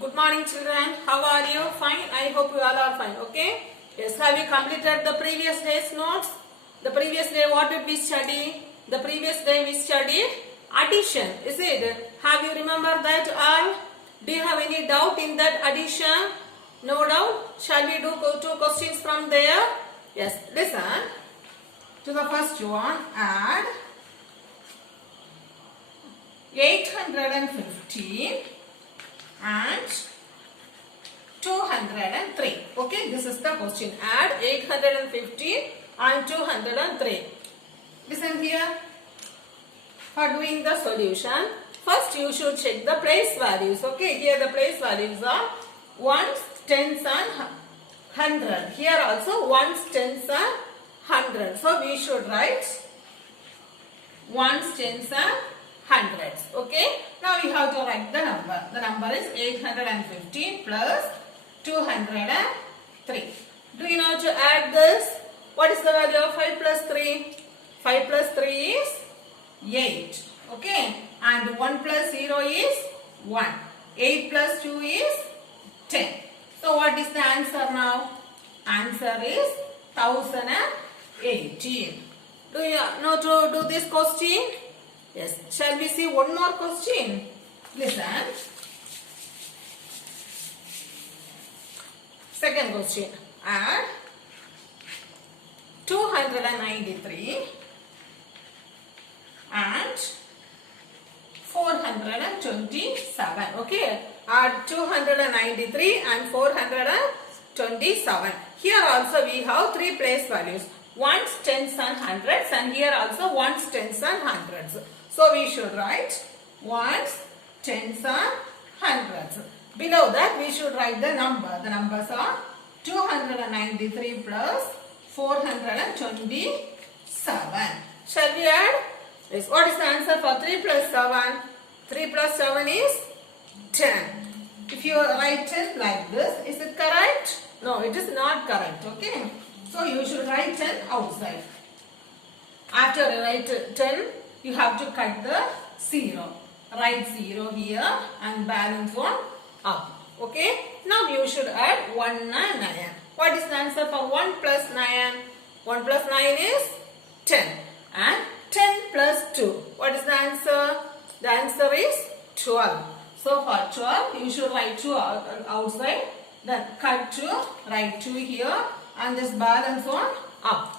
Good morning, children. How are you? Fine. I hope you all are fine. Okay. Yes. Have you completed the previous day's notes? The previous day, what did we study? The previous day we studied addition. Is it? Have you remembered that all? Do you have any doubt in that addition? No doubt. Shall we do two questions from there? Yes. Listen to the first one. Add 815 and 203. Okay, this is the question. Add 850 and 203. Listen here. For doing the solution, first you should check the place values. Okay, here the place values are ones, tens and 100. Here also ones, tens and 100. So we should write ones, tens and hundreds. Okay. Now we have to write the number. The number is 815 plus 203. Do you know to add this? What is the value of 5 plus 3? 5 plus 3 is 8. Okay. And 1 plus 0 is 1. 8 plus 2 is 10. So what is the answer now? Answer is 1018. Do you know to do this question? Yes. Shall we see one more question? Listen. Second question. Add 293 and 427. Okay. Add 293 and 427. Here also we have three place values. Ones, tens and hundreds, and here also ones, tens and hundreds. So we should write ones, tens and hundreds. Below that we should write the number. The numbers are 293 plus 427. Shall we add? Yes. What is the answer for 3 plus 7? 3 plus 7 is 10. If you write 10 like this, is it correct? No, it is not correct. Okay. So you should write 10 outside. After you write 10, you have to cut the 0. Write 0 here and balance 1 up. Okay. Now you should add 1 and 9. What is the answer for 1 plus 9? 1 plus 9 is 10. And 10 plus 2. What is the answer? The answer is 12. So for 12, you should write 2 outside. Then cut 2, write 2 here. And this balance 1 up.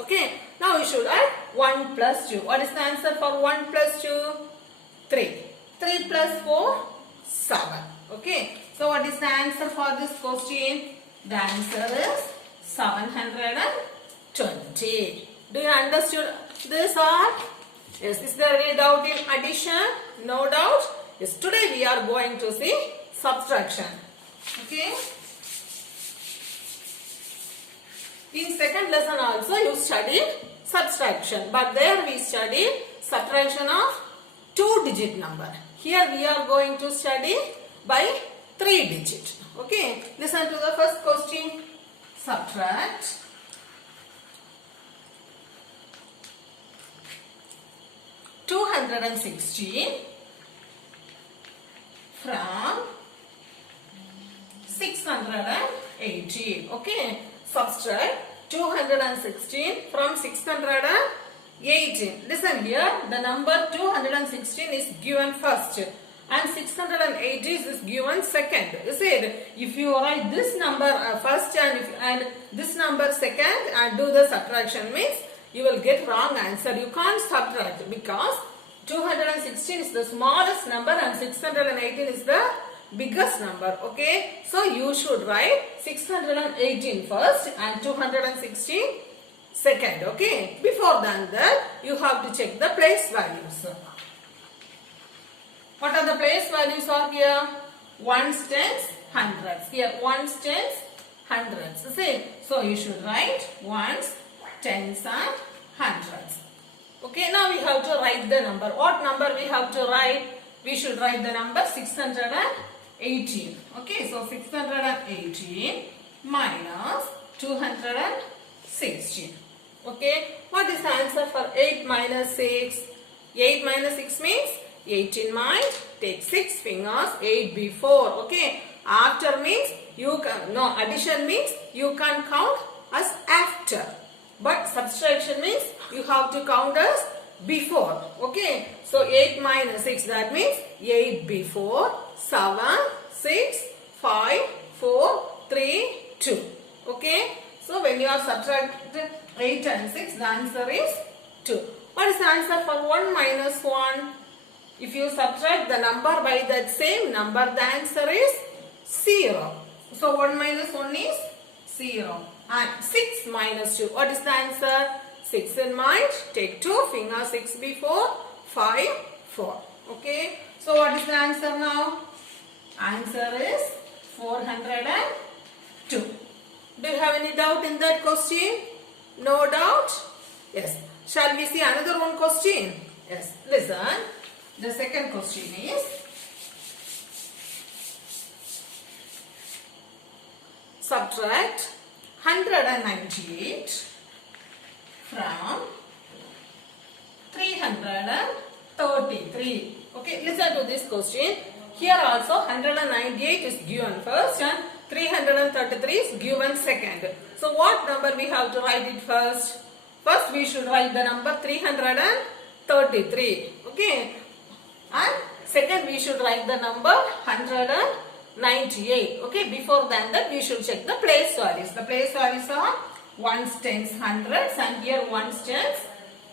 Okay. Now we should add 1 plus 2. What is the answer for 1 plus 2? 3. 3 plus 4? 7. Okay. So what is the answer for this question? The answer is 720. Do you understood this or? Yes. Is there any doubt in addition? No doubt. Yes. Today we are going to see subtraction. Okay. In second lesson also you studied subtraction, but there we studied subtraction of 2-digit number. Here we are going to study by 3-digit. Okay, listen to the first question. Subtract 216 from 618. Okay. Subtract 216 from 618. Listen here, the number 216 is given first and 680 is given second. You see, if you write this number first and this number second and do the subtraction means you will get wrong answer. You can't subtract because 216 is the smallest number and 618 is the biggest number. Okay, so you should write 618 first and 216 second. Okay, before that you have to check the place values. What are the place values are here? Ones, tens, hundreds. Here ones, tens, hundreds. See, so you should write ones, tens and hundreds. Okay, now we have to write the number. What number we have to write? We should write the number 618. Okay, so 618 minus 216. Okay, what is the answer for 8 minus 6? 8 minus 6 means 8 in mind, take 6 fingers, 8 before. Okay, after means you can, no, addition means you can count as after, but subtraction means you have to count as before. Okay, so 8 minus 6, that means 8 before, 7, 6, 5, 4, 3, 2. Okay, so when you are subtracting 8 and 6, the answer is 2. What is the answer for 1 minus 1? If you subtract the number by that same number, the answer is 0. So 1 minus 1 is 0. And 6 minus 2, what is the answer? 6 in mind, take 2 fingers, 6 before, 5, 4. Okay, so what is the answer now? Answer is 402. Do you have any doubt in that question? No doubt? Yes. Shall we see another one question? Yes. Listen. The second question is, subtract 198 from 333. Okay, listen to this question. Here also 198 is given first and 333 is given second. So what number we have to write it first? First we should write the number 333. Okay. And second we should write the number 198. Okay. Before that we should check the place values. The place values are ones, tens, hundreds, and here ones, tens,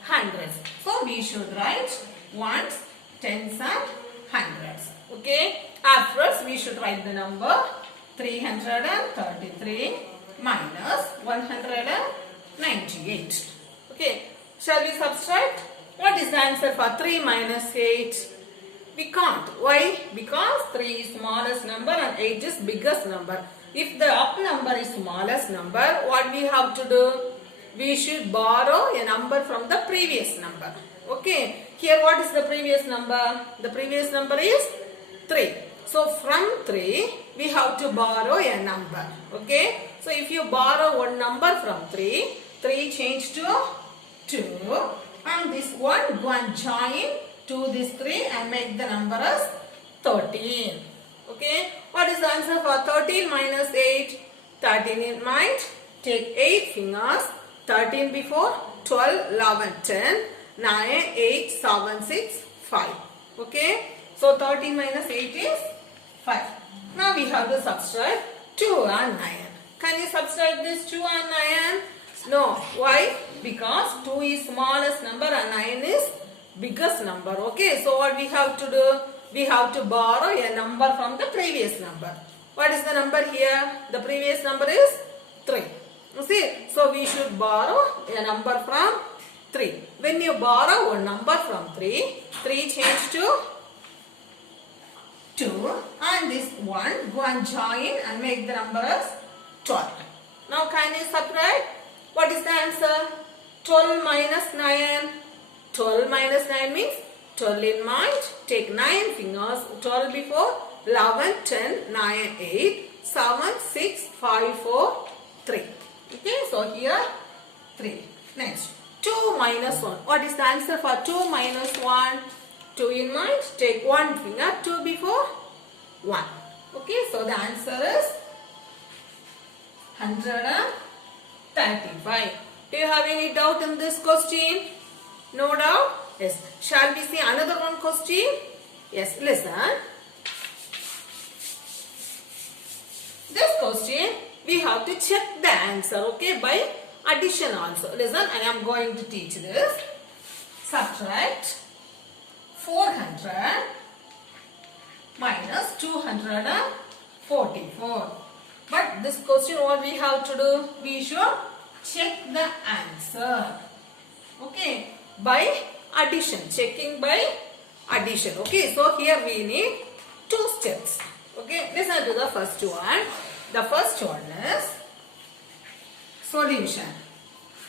hundreds. So we should write ones, tens, and hundreds. Okay. Afterwards we should write the number 333 minus 198. Okay. Shall we subtract? What is the answer for 3 minus 8? We can't. Why? Because 3 is smallest number and 8 is biggest number. If the up number is smallest number, what we have to do? We should borrow a number from the previous number. Okay. Here what is the previous number? The previous number is 3. So from 3, we have to borrow a number. Okay. So if you borrow one number from 3, 3 change to 2. And this one go and join to this 3 and make the number as 13. Okay. What is the answer for 13 minus 8? 13 in mind. Take 8 fingers. 13 before. 12, 11, 10, 9, 8, 7, 6, 5. Okay. So 13 minus 8 is 5. Now we have to subtract 2 and 9. Can you subtract this 2 and 9? No. Why? Because 2 is smallest number and 9 is biggest number. Okay. So what we have to do? We have to borrow a number from the previous number. What is the number here? The previous number is 3. You see? So we should borrow a number from 3. When you borrow a number from 3, 3 change to 2 and this 1 go and join and make the number as 12. Now can you subtract? What is the answer? 12 minus 9. 12 minus 9 means 12 in mind. Take 9 fingers. 12 before. 11, 10, 9, 8, 7, 6, 5, 4, 3. Okay, so here 3. Next, 2 minus 1. What is the answer for 2 minus 1? 2 in mind. Take 1 finger. 2 before. 1. Okay, so the answer is 135. Do you have any doubt in this question? No doubt? Yes. Shall we see another one question? Yes, listen. This question, we have to check the answer, okay, by addition also. Listen, I am going to teach this. Subtract 400 minus 244. But this question, what we have to do? We should check the answer. Okay, by addition. Checking by addition. Okay, so here we need 2 steps. Okay, listen to the first one. The first one is solution.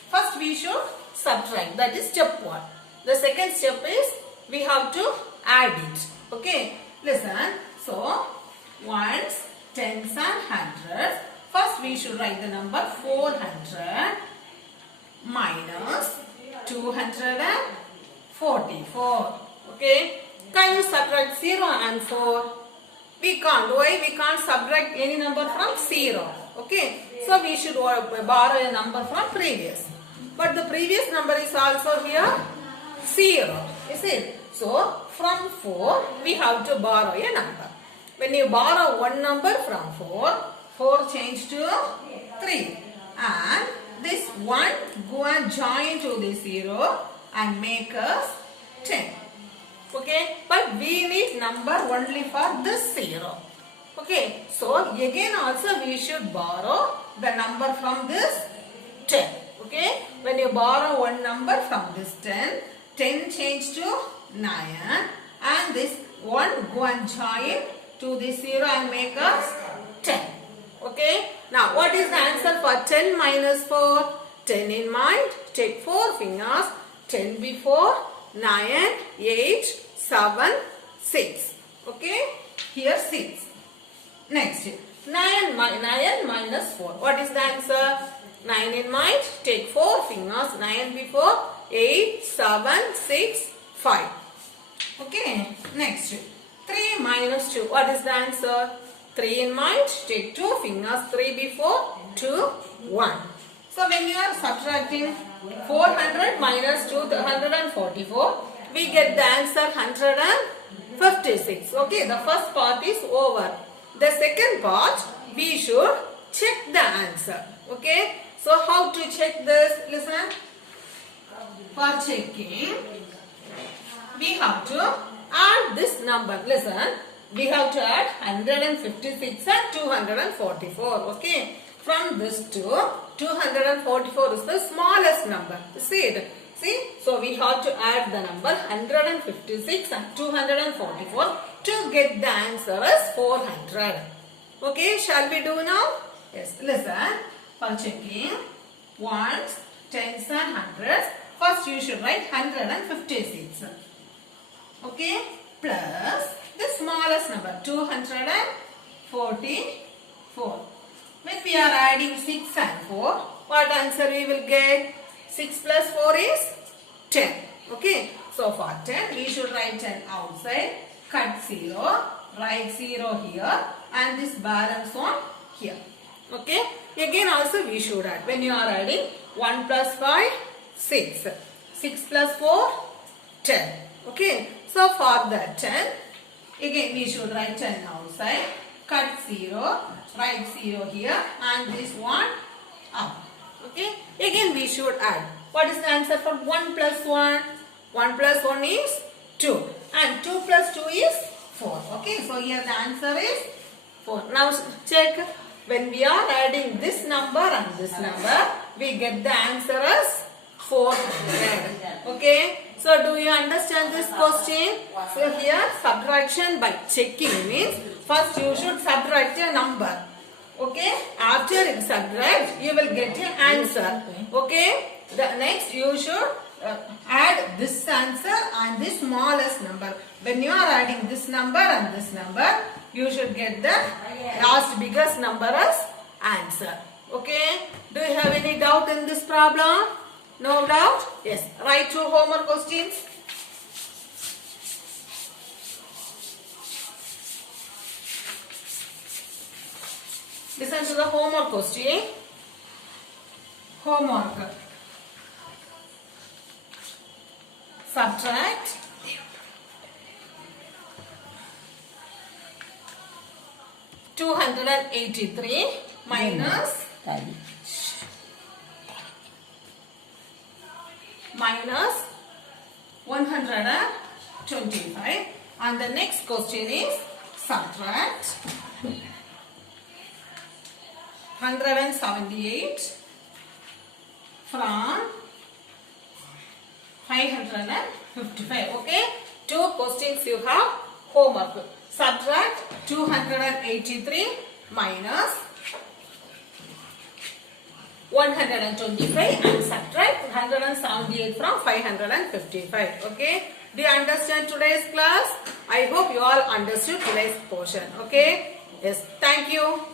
First we should subtract. That is step 1. The second step is we have to add it. Okay, listen. So, ones, tens and hundreds. First we should write the number 400 minus 244. Okay. Can you subtract 0 and 4? We can't. Why? We can't subtract any number from 0. Okay. So we should borrow a number from previous. But the previous number is also here 0. Is it? So from 4 we have to borrow a number. When you borrow one number from 4, 4 change to 3. And this 1 go and join to the 0 and make us 10. Okay, but we need number only for this 0. Okay, so again also we should borrow the number from this 10. Okay, when you borrow one number from this 10, 10 change to 9 and this 1 go and join to this 0 and make us 10. Okay, now what is the answer for 10 minus 4? 10 in mind, take 4 fingers, 10 before, 9, 8, 7, 6. Okay, here 6. Next, 9 minus 4. What is the answer? 9 in mind, take 4 fingers, 9 before, 8, 7, 6, 5. Okay, next, 3 minus 2. What is the answer? 3 in mind, take 2 fingers, 3 before, 2, 1. So when you are subtracting 400 minus 244, we get the answer 156. Okay, the first part is over. The second part, we should check the answer. Okay, so how to check this? Listen. For checking, we have to add this number. Listen, we have to add 156 and 244. Okay, from this to 244 is the smallest number. See it? See? So we have to add the number 156 and 244 to get the answer as 400. Okay, shall we do now? Yes, listen. For checking ones, tens and hundreds, first you should write 156. Okay, plus the smallest number 244. When we are adding 6 and 4, what answer we will get? 6 plus 4 is 10. Okay. So for 10, we should write 10 outside. Cut 0. Write 0 here. And this balance one here. Okay. Again also we should add. When you are adding 1 plus 5, 6. 6 plus 4, 10. Okay. So for the 10, again we should write 10 outside. Cut 0. Write 0 here. And this one up. Okay. Again we should add. What is the answer for 1 plus 1? 1 plus 1 is 2. And 2 plus 2 is 4. Okay. So here the answer is 4. Now check. When we are adding this number and this number, we get the answer as 400. Okay. So do you understand this question? So here subtraction by checking means first you should subtract a number. Okay, after you subtract, you will get an answer. Okay, the next you should add this answer and this smallest number. When you are adding this number and this number, you should get the last biggest number as answer. Okay, do you have any doubt in this problem? No doubt? Yes, write 2 homework questions. Listen to the homework question. Homework. Subtract 283 minus 125. And the next question is subtract 178 from 555. Okay, 2 questions you have homework. Subtract 283 minus 125 and subtract 178 from 555. Okay, do you understand today's class? I hope you all understood today's portion. Okay, yes, thank you.